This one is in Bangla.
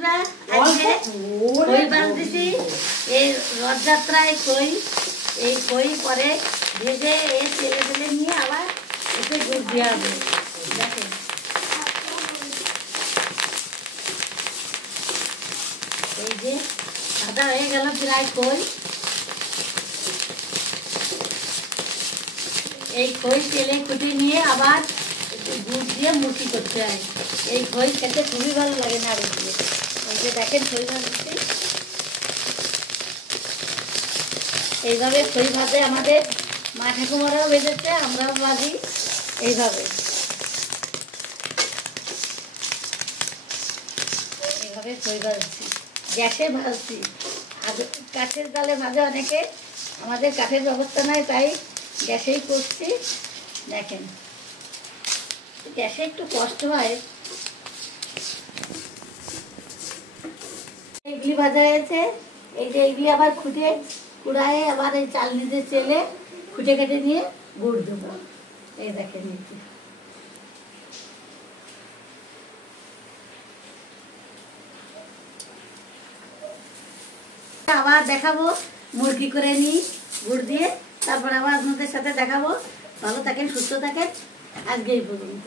বন্ধুরা আজকে খই বাঁধতেছি। এই রথযাত্রায় খই, এই খই পরে ভেজে এই তেলে তেলে নিয়ে আবার এতে গুড় দেওয়া হবে। দেখেন এই যে ভাজা হয়ে গেল প্রায় খই। এই খই তেলে কুটে নিয়ে আবার একটু গুড় দিয়ে মুঠি করতে হয়। এই খই খেতে খুবই ভালো লাগে নাড়ু দিয়ে। এই যে দেখেন খই ভাজছি, এইভাবে খই ভাজে আমাদের মা ঠাকুমারাও ভেজেছে, আমরাও ভাজি এইভাবে। এইভাবে খই ভাজছি, গ্যাসে ভাজছি। আর কাঠের জালে ভাজে অনেকে, আমাদের কাঠের ব্যবস্থা নাই তাই গ্যাসেই করছি। দেখেন গ্যাসে একটু কষ্ট হয়। ইডলি ভাজা হয়েছে, এই যে ইডলি আবার কুড়ায় আবার এই চালনিতে চেলে খুঁটে কেটে নিয়ে গুড় দেবো। এই দেখেন নিচ্ছি, আবার দেখাবো মুরগি করে নিই গুড় দিয়ে, তারপর আবার আপনাদের সাথে দেখাবো। ভালো থাকেন, সুস্থ থাকেন, আজকে এই পর্যন্ত।